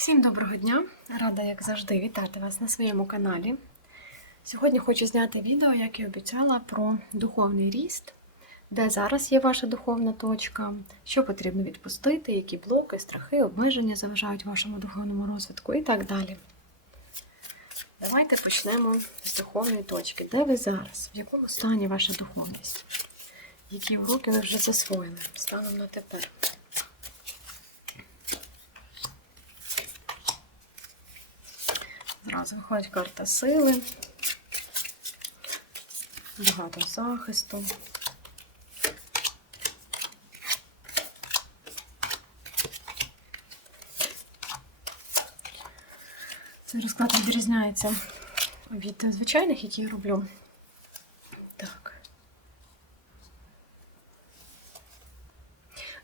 Всім доброго дня! Рада, як завжди, вітати вас на своєму каналі. Сьогодні хочу зняти відео, як і обіцяла, про духовний ріст, де зараз є ваша духовна точка, що потрібно відпустити, які блоки, страхи, обмеження заважають вашому духовному розвитку і так далі. Давайте почнемо з духовної точки. Де ви зараз? В якому стані ваша духовність? Які уроки ви вже засвоїли станом на тепер? Зразу виходить карта сили, багато захисту. Цей розклад відрізняється від звичайних, які я роблю. Так.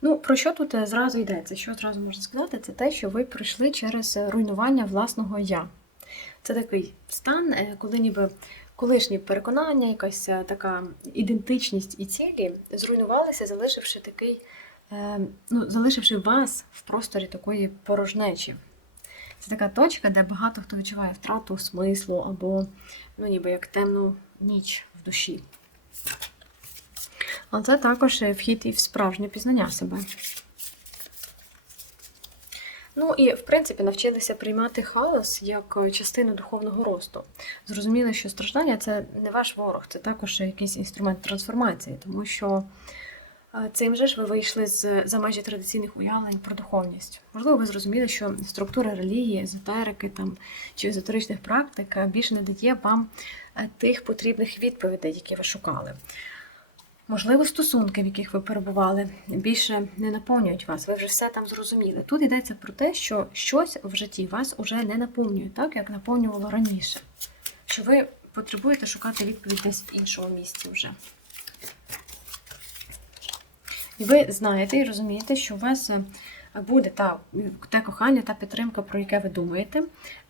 Ну, про що тут е, зразу йдеться? Що зразу можна сказати? Це те, що ви пройшли через руйнування власного я. Це такий стан, е, коли ніби колишні переконання, якась е, така ідентичність і цілі зруйнувалися, залишивши такий, е, ну, залишивши вас в просторі такої порожнечі. Це така точка, де багато хто відчуває втрату смислу або ну, ніби як темну ніч в душі. Але це також вхід і в справжнє пізнання себе. Ну і в принципі навчилися приймати хаос як е, частину духовного росту. Зрозуміли, що страждання це не ваш ворог, це також якийсь інструмент трансформації, тому що е, цим же ж ви вийшли з за межі традиційних уявлень про духовність. Можливо, ви зрозуміли, що структура релігії, езотерики там чи езотеричних практик е, більше не дає вам тих потрібних відповідей, які ви шукали. Можливо, стосунки, в яких ви перебували, більше не наповнюють вас. Ви вже все там зрозуміли. Тут йдеться про те, що щось в житті вас уже не наповнює, так як наповнювало раніше. Що ви потребуєте шукати відповідь десь в іншому місці вже. І ви знаєте і розумієте, що у вас е, буде та, те кохання, та підтримка, про яке ви думаєте,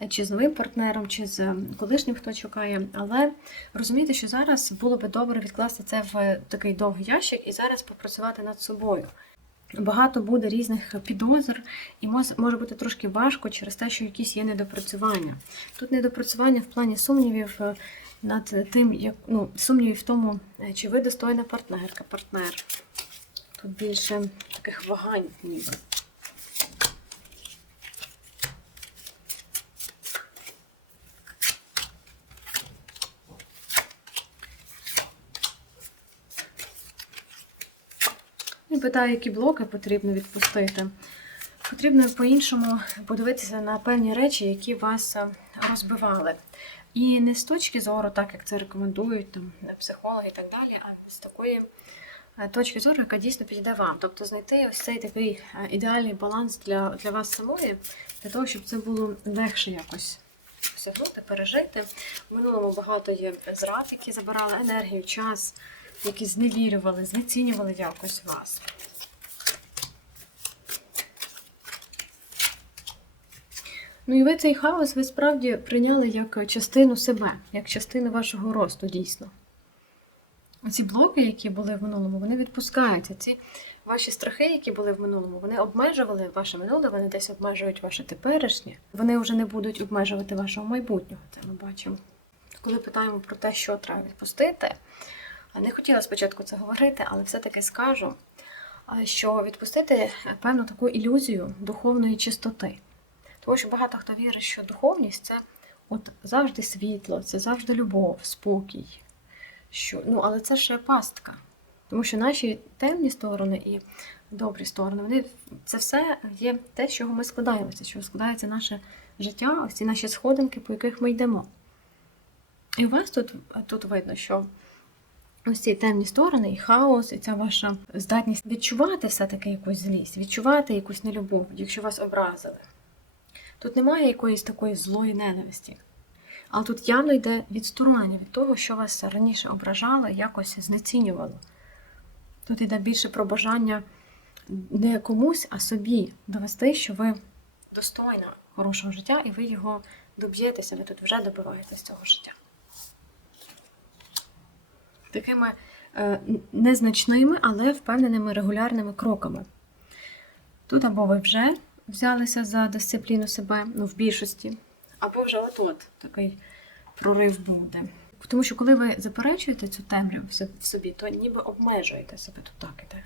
чи з новим партнером, чи з колишнім, хто чекає. Але розумієте, що зараз було би добре відкласти це в такий довгий ящик і зараз попрацювати над собою. Багато буде різних підозр, і може бути трошки важко через те, що якісь є недопрацювання. Тут недопрацювання в плані сумнівів е, над тим, як ну, сумнівів в тому, е, чи ви достойна партнерка, партнер. Тут більше таких вагань ніби. Питаю, які блоки потрібно відпустити. Потрібно по-іншому подивитися на певні речі, які вас е, розбивали. І не з точки зору, так як це рекомендують там, психологи і так далі, а з такої е, точки зору, яка дійсно підійде вам. Тобто знайти ось цей такий е, ідеальний баланс для, для вас самої, для того, щоб це було легше якось осягнути, пережити. В минулому багато є зрад, які забирали енергію, час які зневірювали, знецінювали якось вас. Ну і ви цей хаос ви справді прийняли як частину себе, як частину вашого росту, дійсно. Оці блоки, які були в минулому, вони відпускаються. Ці ваші страхи, які були в минулому, вони обмежували ваше минуле, вони десь обмежують ваше теперішнє. Вони вже не будуть обмежувати вашого майбутнього. Це ми бачимо. Коли питаємо про те, що треба відпустити, не хотіла спочатку це говорити, але все-таки скажу, що відпустити певну таку ілюзію духовної чистоти. Тому що багато хто вірить, що духовність це от завжди світло, це завжди любов, спокій. Що, ну, Але це ще пастка. Тому що наші темні сторони і добрі сторони, вони це все є те, з чого ми складаємося, чого складається наше життя, ось ці наші сходинки, по яких ми йдемо. І у вас тут, тут видно, що ось ці темні сторони, і хаос, і ця ваша здатність відчувати все-таки якусь злість, відчувати якусь нелюбов, якщо вас образили. Тут немає якоїсь такої злої ненависті. Але тут явно йде відсторонення від того, що вас раніше ображало, якось знецінювало. Тут йде більше про бажання не комусь, а собі довести, що ви достойна хорошого життя, і ви його доб'єтеся, ви тут вже добиваєтесь цього життя такими е, незначними, але впевненими регулярними кроками. Тут або ви вже взялися за дисципліну себе, ну, в більшості, або вже от-от такий прорив буде. Тому що коли ви заперечуєте цю темряву в собі, то ніби обмежуєте себе тут так іде.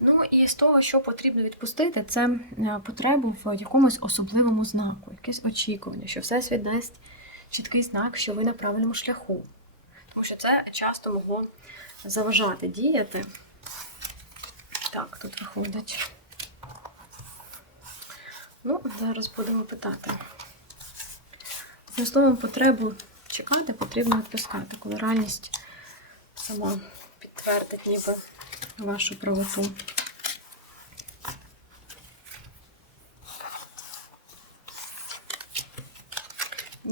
Ну і з того, що потрібно відпустити, це е, потребу в якомусь особливому знаку, якесь очікування, що Всесвіт дасть чіткий знак, що ви на правильному шляху. Тому що це часто могло заважати діяти. Так, тут виходить. Ну, зараз будемо питати. Змістовну потребу чекати потрібно відпускати, коли реальність сама підтвердить ніби вашу правоту.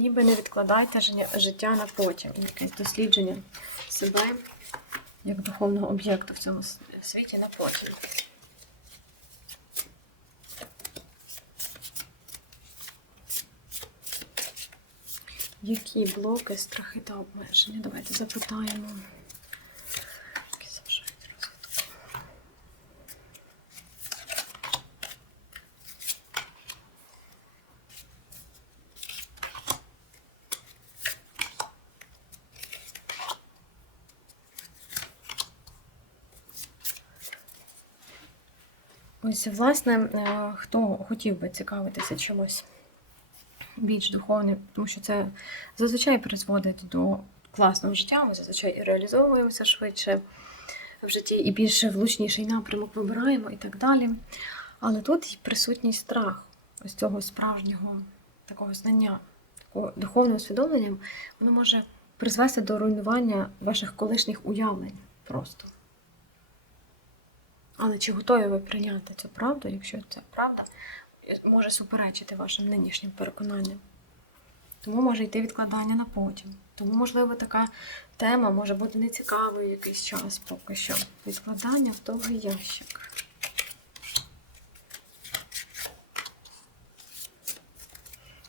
Ніби не відкладайте життя- на потім, якесь дослідження себе як духовного об'єкту в цьому світі на потім. Які блоки, страхи та обмеження? Давайте запитаємо. Ось, власне, е, хто хотів би цікавитися чимось більш духовним, тому що це зазвичай призводить до класного життя. Ми зазвичай і реалізовуємося швидше в житті, і більше влучніший напрямок вибираємо і так далі. Але тут присутній страх ось цього справжнього такого знання, такого духовного усвідомлення, воно може призвести до руйнування ваших колишніх уявлень просто. Але чи готові ви прийняти цю правду, якщо ця правда може суперечити вашим нинішнім переконанням? Тому може йти відкладання на потім. Тому, можливо, така тема може бути нецікавою якийсь час поки що. Відкладання в довгий ящик.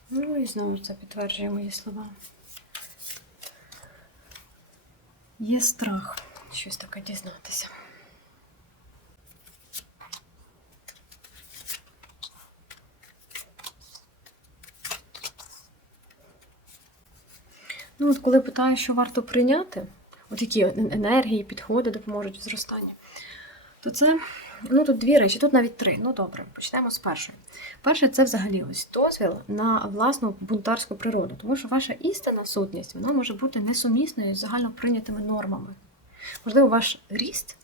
Ну і знову ж це підтверджує мої слова. Є страх щось таке дізнатися. Ну, от коли питаю, що варто прийняти, от які енергії, підходи допоможуть в зростанні, то це ну тут дві речі, тут навіть три. Ну добре, почнемо з першої. Перше, це взагалі ось дозвіл на власну бунтарську природу, тому що ваша істинна сутність вона може бути несумісною з загально прийнятими нормами. Можливо, ваш ріст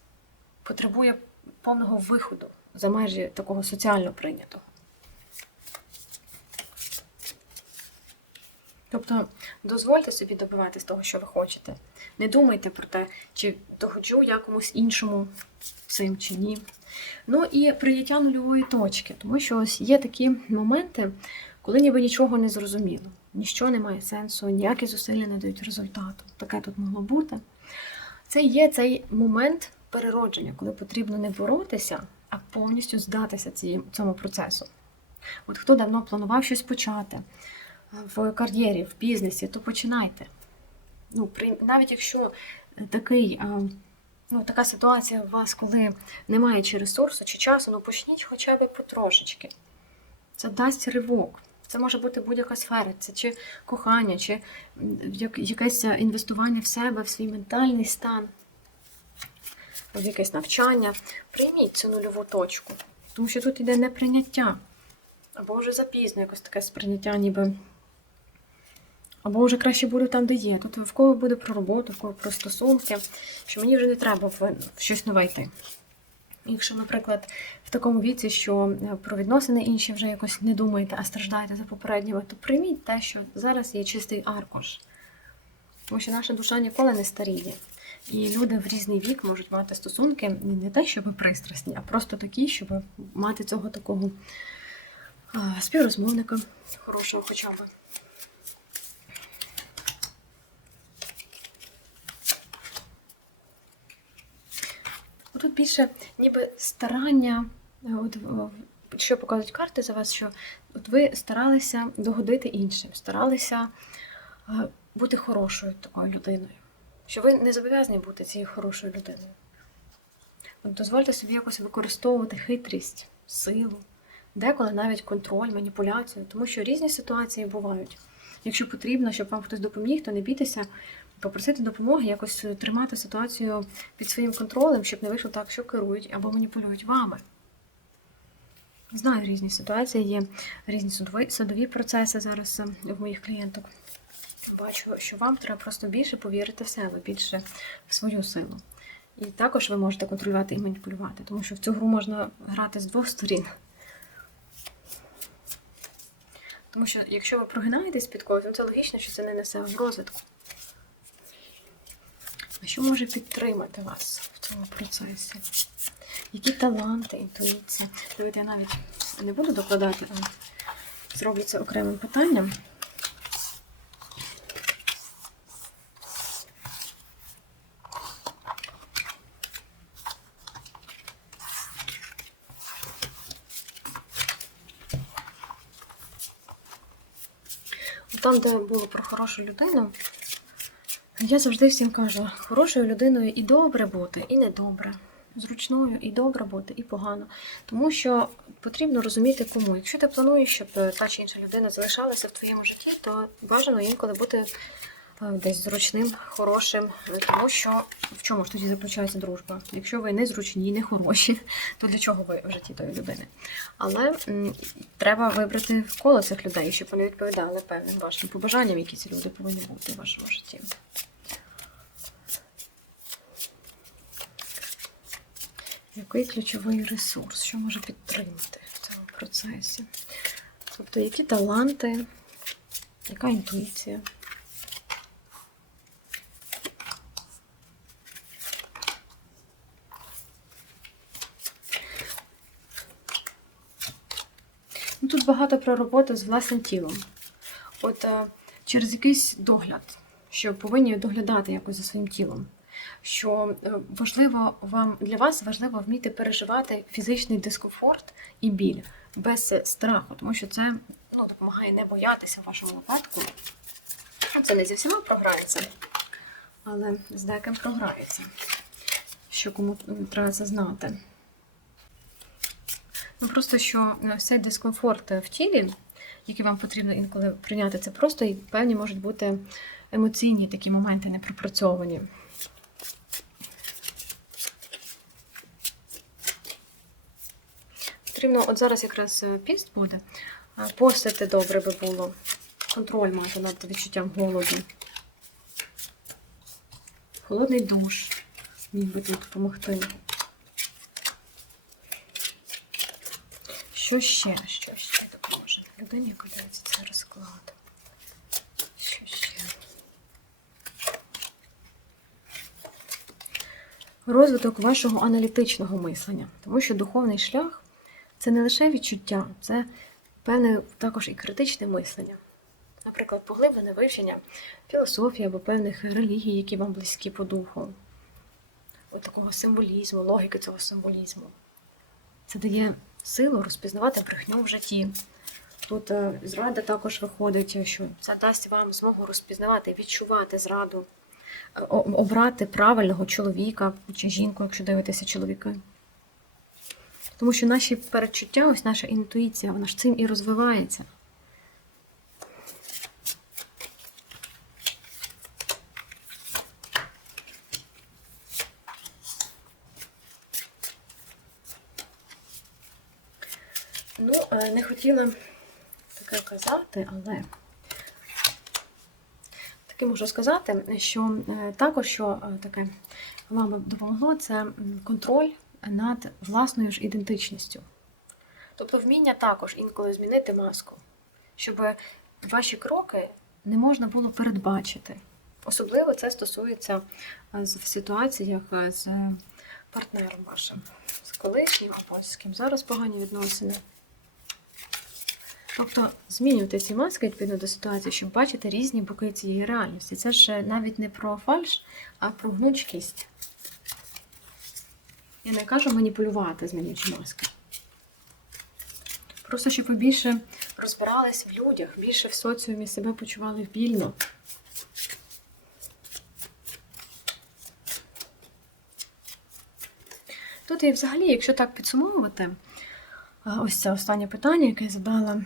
потребує повного виходу за межі такого соціально прийнятого. Тобто дозвольте собі добиватись того, що ви хочете. Не думайте про те, чи догоджу я комусь іншому цим чи ні. Ну і прийняття нульової точки, тому що ось є такі моменти, коли ніби нічого не зрозуміло, ніщо не має сенсу, ніякі зусилля не дають результату. Таке тут могло бути. Це є цей момент переродження, коли потрібно не боротися, а повністю здатися цьому процесу. От хто давно планував щось почати в кар'єрі, в бізнесі, то починайте. Ну, навіть якщо такий, а, ну, така ситуація у вас, коли немає чи ресурсу, чи часу, ну почніть хоча б потрошечки. Це дасть ривок. Це може бути будь-яка сфера, це чи кохання, чи якесь інвестування в себе, в свій ментальний стан, в якесь навчання. Прийміть цю нульову точку, тому що тут йде неприйняття. Або вже запізно якось таке сприйняття, ніби. Або вже краще буду там, де є. Тут в кого буде про роботу, в кого про стосунки, що мені вже не треба в, в щось нове йти. Якщо, наприклад, в такому віці, що е, про відносини інші вже якось не думаєте, а страждаєте за попередніми, то прийміть те, що зараз є чистий аркуш. Тому що наша душа ніколи не старіє. І люди в різний вік можуть мати стосунки не те, щоб пристрасні, а просто такі, щоб мати цього такого співрозмовника хорошого хоча б. Тут більше ніби старання, е, от, що показують карти за вас, що от ви старалися догодити іншим, старалися е, бути хорошою такою людиною. Що ви не зобов'язані бути цією хорошою людиною. От дозвольте собі якось використовувати хитрість, силу, деколи навіть контроль, маніпуляцію, тому що різні ситуації бувають. Якщо потрібно, щоб вам хтось допоміг, то не бійтеся попросити допомоги, якось тримати ситуацію під своїм контролем, щоб не вийшло так, що керують або маніпулюють вами. Знаю різні ситуації, є різні судові, судові процеси зараз е, в моїх клієнток. Бачу, що вам треба просто більше повірити в себе, більше в свою силу. І також ви можете контролювати і маніпулювати, тому що в цю гру можна грати з двох сторін. Тому що якщо ви прогинаєтесь під когось, ну це логічно, що це не несе в розвитку. А що може підтримати вас в цьому процесі? Які таланти, інтуїція? Давайте я навіть не буду докладати, а зроблю це окремим питанням. Там, де було про хорошу людину, я завжди всім кажу, хорошою людиною і добре бути, і недобре. Зручною і добре бути, і погано. Тому що потрібно розуміти кому. Якщо ти плануєш, щоб е, та чи інша людина залишалася в твоєму житті, то бажано інколи бути е, десь зручним, хорошим. е, Тому що в чому ж тоді заключається дружба? Якщо ви не зручні не хороші, то для чого ви в житті тої людини? Але м, треба вибрати коло цих людей, щоб вони відповідали певним вашим побажанням, які ці люди повинні бути в вашому житті. Який ключовий ресурс, що може підтримати в цьому процесі? Тобто, які таланти, яка інтуїція? Ну, Тут багато про роботу з власним тілом. От е, через якийсь догляд, що повинні доглядати якось за своїм тілом. Що е, важливо вам для вас важливо вміти переживати фізичний дискомфорт і біль без страху, тому що це ну, допомагає не боятися вашому випадку. Ну, Це не зі всіма програється, але з деяким програється, що кому треба це знати. Ну просто що е, цей дискомфорт в тілі, який вам потрібно інколи прийняти, це просто і певні можуть бути емоційні такі моменти непропрацьовані. Потрібно, от зараз якраз е, піст буде. Постити добре би було. Контроль мати над відчуттям голоду. Холодний душ міг би тут допомогти. Що ще? Що ще допоможе? Людині, яка дається цей розклад. Що ще? Розвиток вашого аналітичного мислення. Тому що духовний шлях це не лише відчуття, це певне також і критичне мислення. Наприклад, поглиблене вивчення філософії або певних релігій, які вам близькі по духу. От такого символізму, логіки цього символізму. Це дає силу розпізнавати брехню в житті. Тут е, зрада також виходить, що це дасть вам змогу розпізнавати, відчувати зраду, е, обрати правильного чоловіка чи жінку, якщо дивитеся чоловіка. Тому що наші передчуття, ось наша інтуїція, вона ж цим і розвивається. Ну, е, не хотіла таке казати, але таки можу сказати, що е, також що е, таке вам допомогло, це контроль над власною ж ідентичністю. Тобто вміння також інколи змінити маску, щоб ваші кроки не можна було передбачити. Особливо це стосується е, в ситуаціях е, з партнером вашим, з колишнім або з ким зараз погані відносини. Тобто змінювати ці маски відповідно до ситуації, щоб бачити різні боки цієї реальності. Це ж навіть не про фальш, а про гнучкість. Я не кажу маніпулювати, змінюючи маски. Просто щоб ви більше розбирались в людях, більше в соціумі себе почували вільно. Тут і взагалі, якщо так підсумовувати, ось це останнє питання, яке я задала,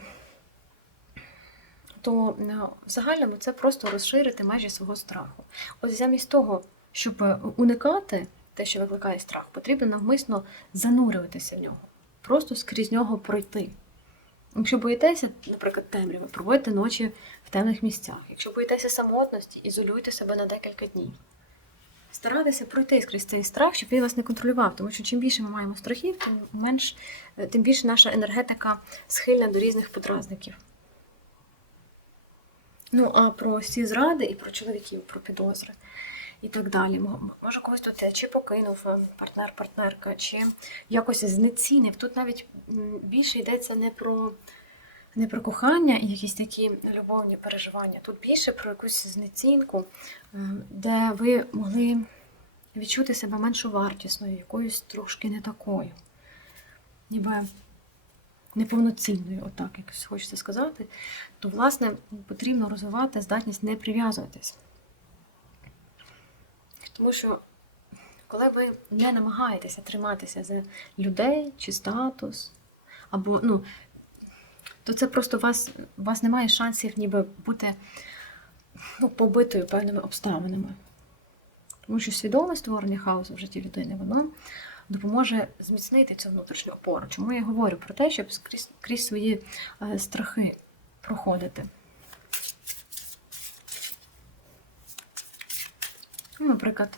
то е, в загальному це просто розширити межі свого страху. Ось замість того, щоб е, уникати те, що викликає страх, потрібно навмисно занурюватися в нього, просто скрізь нього пройти. Якщо боїтеся, наприклад, темряви, проводьте ночі в темних місцях. Якщо боїтеся самотності, ізолюйте себе на декілька днів. Старайтеся пройти скрізь цей страх, щоб він вас не контролював, тому що чим більше ми маємо страхів, тим менш, е, тим більше наша енергетика схильна до різних подразників. Ну, а про всі зради і про чоловіків, про підозри і так далі. Може, когось тут чи покинув е, партнер, партнерка, чи якось знецінив. Тут навіть більше йдеться не про, не про кохання і якісь такі любовні переживання. Тут більше про якусь знецінку, е, де ви могли відчути себе менш вартісною, якоюсь трошки не такою. Ніби неповноцінною, отак, як хочеться сказати, то, власне, потрібно розвивати здатність не прив'язуватись. Тому що, коли ви не намагаєтеся триматися за людей чи статус, або, ну, то це просто у вас, у вас немає шансів ніби бути ну, побитою певними обставинами. Тому що свідоме створення хаосу в житті людини, воно допоможе зміцнити цю внутрішню опору. Чому я говорю про те, щоб скрізь, крізь свої е, страхи проходити. Ну, Наприклад,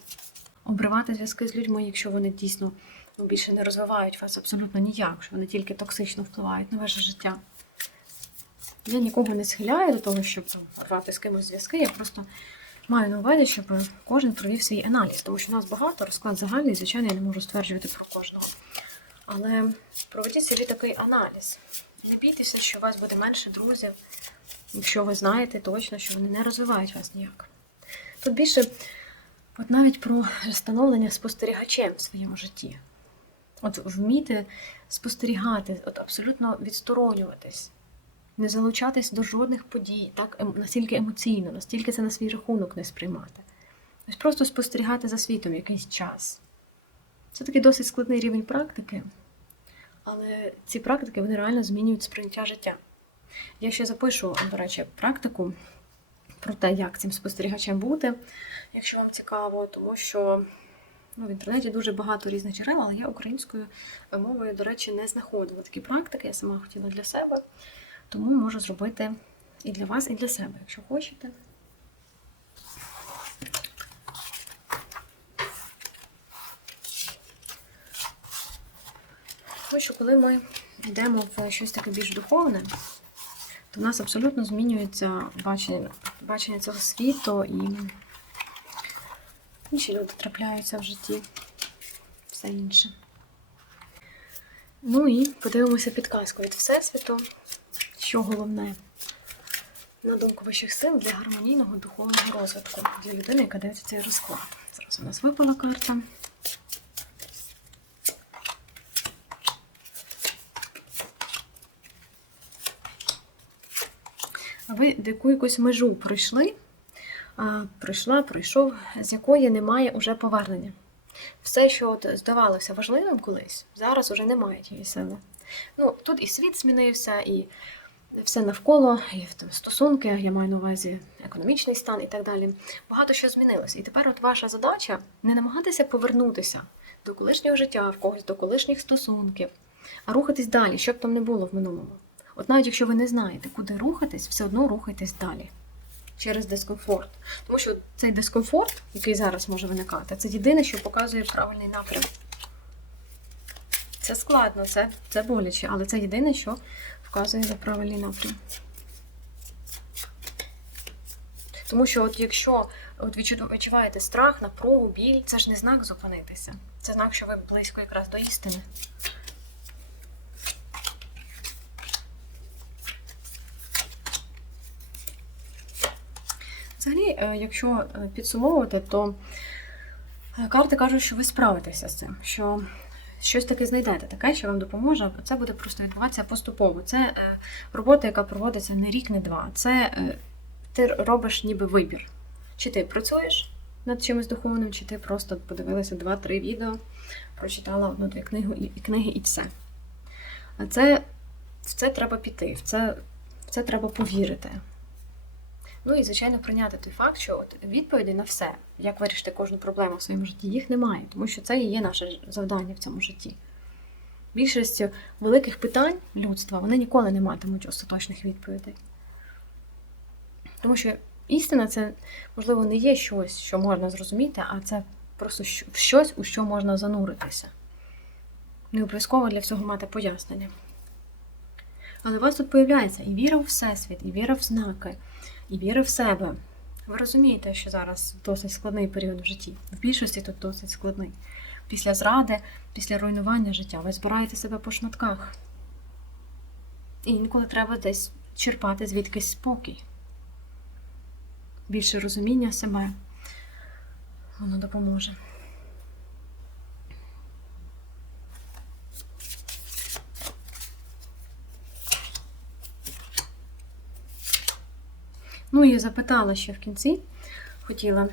обривати зв'язки з людьми, якщо вони дійсно ну, більше не розвивають вас абсолютно ніяк, що вони тільки токсично впливають на ваше життя. Я нікого не схиляю до того, щоб там, рвати з кимось зв'язки. Я просто маю на увазі, щоб кожен провів свій аналіз, тому що в нас багато розклад загальний, звичайно, я не можу стверджувати про кожного. Але проведіть собі такий аналіз. Не бійтеся, що у вас буде менше друзів, якщо ви знаєте точно, що вони не розвивають вас ніяк. Тут більше, от навіть про становлення спостерігачем в своєму житті. От вміти спостерігати, от абсолютно відсторонюватись, не залучатись до жодних подій, так ем- настільки емоційно, настільки це на свій рахунок не сприймати. Ось просто спостерігати за світом якийсь час. Це такий досить складний рівень практики, але ці практики вони реально змінюють сприйняття життя. Я ще запишу, до речі, практику про те, як цим спостерігачем бути, якщо вам цікаво, тому що ну, в інтернеті дуже багато різних джерел, але я українською мовою, до речі, не знаходила такі практики. Я сама хотіла для себе, тому можу зробити і для вас, і для себе, якщо хочете. Тому що коли ми йдемо в щось таке більш духовне, то в нас абсолютно змінюється бачення, бачення цього світу і інші люди трапляються в житті, все інше. Ну і подивимося підказку від Всесвіту, що головне, на думку вищих сил, для гармонійного духовного розвитку для людини, яка дивиться цей розклад. Зараз у нас випала карта. Ви яку якусь межу пройшли, пройшла, пройшов, з якої немає уже повернення. Все, що от здавалося важливим колись, зараз уже немає тієї сили. Ну, тут і світ змінився, і все навколо, і там, стосунки, я маю на увазі економічний стан і так далі. Багато що змінилось. І тепер от ваша задача не намагатися повернутися до колишнього життя, в когось до колишніх стосунків, а рухатись далі, що б там не було в минулому. От навіть якщо ви не знаєте, куди рухатись, все одно рухайтесь далі через дискомфорт. Тому що цей дискомфорт, який зараз може виникати, це єдине, що показує правильний напрям. Це складно, це, це боляче, але це єдине, що вказує на правильний напрям. Тому що, от якщо от відчуваєте страх, напругу, біль, це ж не знак зупинитися. Це знак, що ви близько якраз до істини. Взагалі, е, якщо е, підсумовувати, то е, карти кажуть, що ви справитеся з цим, що щось таке знайдете, таке, що вам допоможе. Це буде просто відбуватися поступово. Це робота, яка проводиться не рік, не два. Це ти робиш ніби вибір. Чи ти працюєш над чимось духовним, чи ти просто подивилася 2-3 відео, прочитала одну-дві книги і, книги і все. А це це треба піти, в це, в це треба повірити. Ну і, звичайно, прийняти той факт, що от відповідей на все, як вирішити кожну проблему в своєму житті, їх немає, тому що це і є наше завдання в цьому житті. Більшість великих питань людства вони ніколи не матимуть остаточних відповідей. Тому що істина це, можливо, не є щось, що можна зрозуміти, а це просто щось, у що можна зануритися. Не обов'язково для всього мати пояснення. Але у вас тут появляється і віра в Всесвіт, і віра в знаки, і віри в себе. Ви розумієте, що зараз досить складний період в житті. В більшості тут досить складний. Після зради, після руйнування життя ви збираєте себе по шматках. І інколи треба десь черпати звідкись спокій. Більше розуміння себе. Воно допоможе. Ну і запитала ще в кінці, хотіла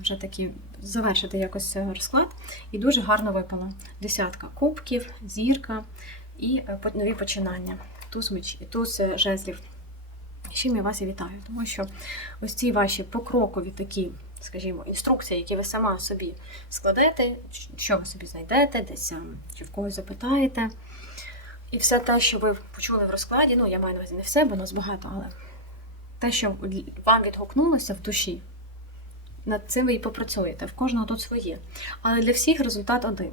вже таки завершити якось розклад, і дуже гарно випала. Десятка кубків, зірка і нові починання. Туз меч, туз жезлів. З чим я вас і вітаю, тому що ось ці ваші покрокові такі, скажімо, інструкції, які ви сама собі складете, що ви собі знайдете, десь чи в когось запитаєте. І все те, що ви почули в розкладі, ну я маю на увазі не все, бо нас багато, але те, що вам відгукнулося в душі, над цим ви і попрацюєте. В кожного тут своє. Але для всіх результат один.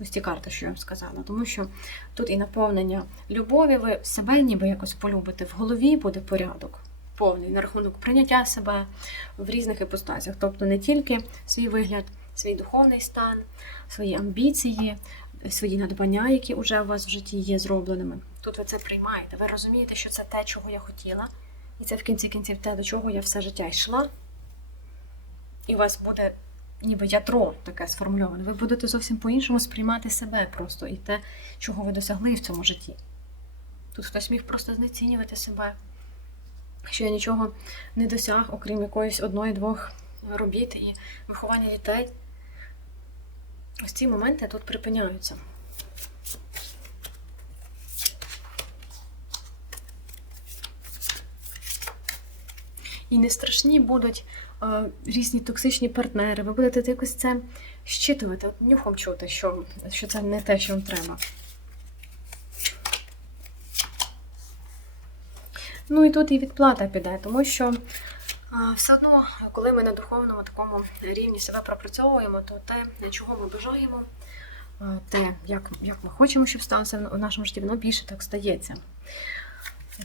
Ось ті карти, що я вам сказала. Тому що тут і наповнення любові, ви себе ніби якось полюбите. В голові буде порядок повний на рахунок прийняття себе в різних іпостасях. Тобто не тільки свій вигляд, свій духовний стан, свої амбіції, свої надбання, які вже у вас в житті є зробленими. Тут ви це приймаєте. Ви розумієте, що це те, чого я хотіла. І це в кінці кінців те, до чого я все життя йшла. І у вас буде ніби ядро таке сформульоване. Ви будете зовсім по-іншому сприймати себе просто і те, чого ви досягли в цьому житті. Тут хтось міг просто знецінювати себе, що я нічого не досяг, окрім якоїсь одної-двох робіт і виховання дітей. Ось ці моменти тут припиняються. І не страшні будуть е, різні токсичні партнери. Ви будете якось це щитувати, от нюхом чути, що, що це не те, що вам треба. Ну і тут і відплата піде, тому що а, все одно, коли ми на духовному такому рівні себе пропрацьовуємо, то те, чого ми бажаємо, а, те, як, як ми хочемо, щоб сталося в нашому житті, воно більше так стається.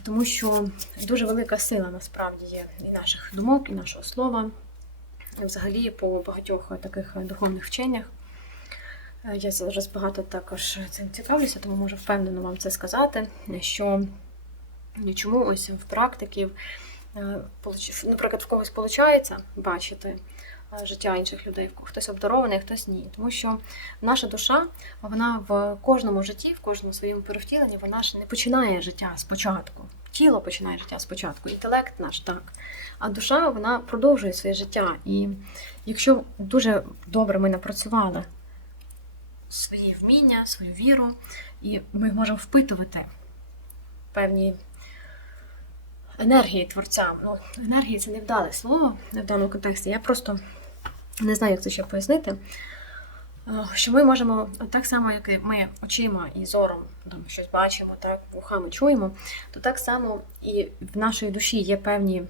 Тому що дуже велика сила насправді є і наших думок, і нашого слова, і взагалі по багатьох таких духовних вченнях. Я зараз багато також цим цікавлюся, тому можу впевнено вам це сказати, що чому ось в практиків, наприклад, в когось виходить бачити життя інших людей, хтось обдарований, хтось ні. Тому що наша душа, вона в кожному житті, в кожному своєму перевтіленні, вона ж не починає життя спочатку. Тіло починає життя спочатку, інтелект наш так. А душа вона продовжує своє життя. І якщо дуже добре ми напрацювали свої вміння, свою віру, і ми можемо впитувати певні енергії творця. Ну, енергії це невдале слово в даному контексті. Я просто не знаю, як це ще пояснити. Що ми можемо так само, як і ми очима і зором там, щось бачимо, так, вухами чуємо, то так само і в нашій душі є певні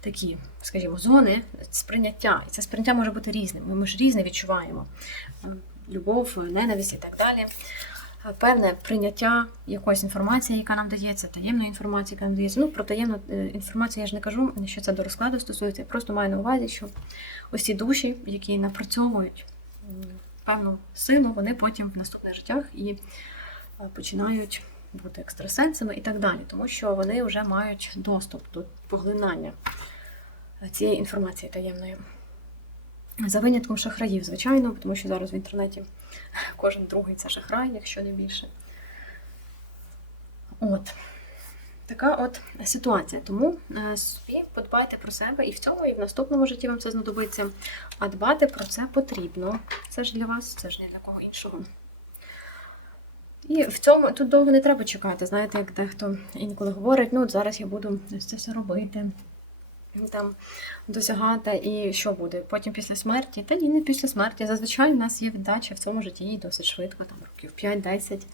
такі, скажімо, зони сприйняття. І це сприйняття може бути різним. Ми ж різне відчуваємо. Любов, ненависть і так далі. Певне прийняття якоїсь інформації, яка нам дається, таємної інформації, яка нам дається. Ну, про таємну інформацію я ж не кажу, що це до розкладу стосується. Я просто маю на увазі, що ось душі, які напрацьовують певну силу, вони потім в наступних життях і починають бути екстрасенсами і так далі, тому що вони вже мають доступ до поглинання цієї інформації таємної. За винятком шахраїв, звичайно, тому що зараз в інтернеті кожен другий це шахрай, якщо не більше. От. така от ситуація. Тому е, собі подбайте про себе і в цьому, і в наступному житті вам це знадобиться. А дбати про це потрібно. Це ж для вас, це ж не для кого іншого. І в цьому тут довго не треба чекати. Знаєте, як дехто інколи говорить, ну от зараз я буду це все робити, там досягати, і що буде? Потім після смерті? Та ні, не після смерті. Зазвичай в нас є віддача в цьому житті і досить швидко, там років 5-10, в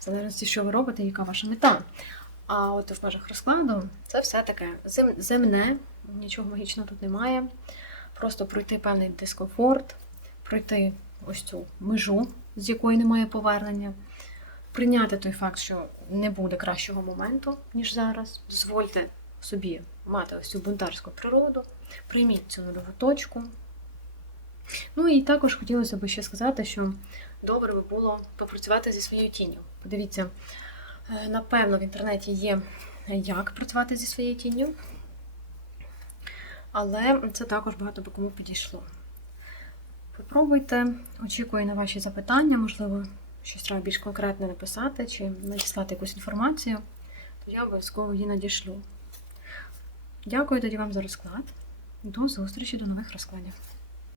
залежності, що ви робите, яка ваша мета. А от в межах розкладу це все таке зем, земне, нічого магічного тут немає. Просто пройти певний дискомфорт, пройти ось цю межу, з якої немає повернення, прийняти той факт, що не буде кращого моменту, ніж зараз. Дозвольте собі мати ось цю бунтарську природу, прийміть цю нульову точку. Ну і також хотілося б ще сказати, що добре би було попрацювати зі своєю тінню. Подивіться, е, напевно, в інтернеті є як працювати зі своєю тінню, але це також багато би кому підійшло. Попробуйте, очікую на ваші запитання, можливо, щось треба більш конкретне написати чи надіслати якусь інформацію, то я обов'язково її надішлю. Дякую тоді вам за розклад. До зустрічі, до нових розкладів.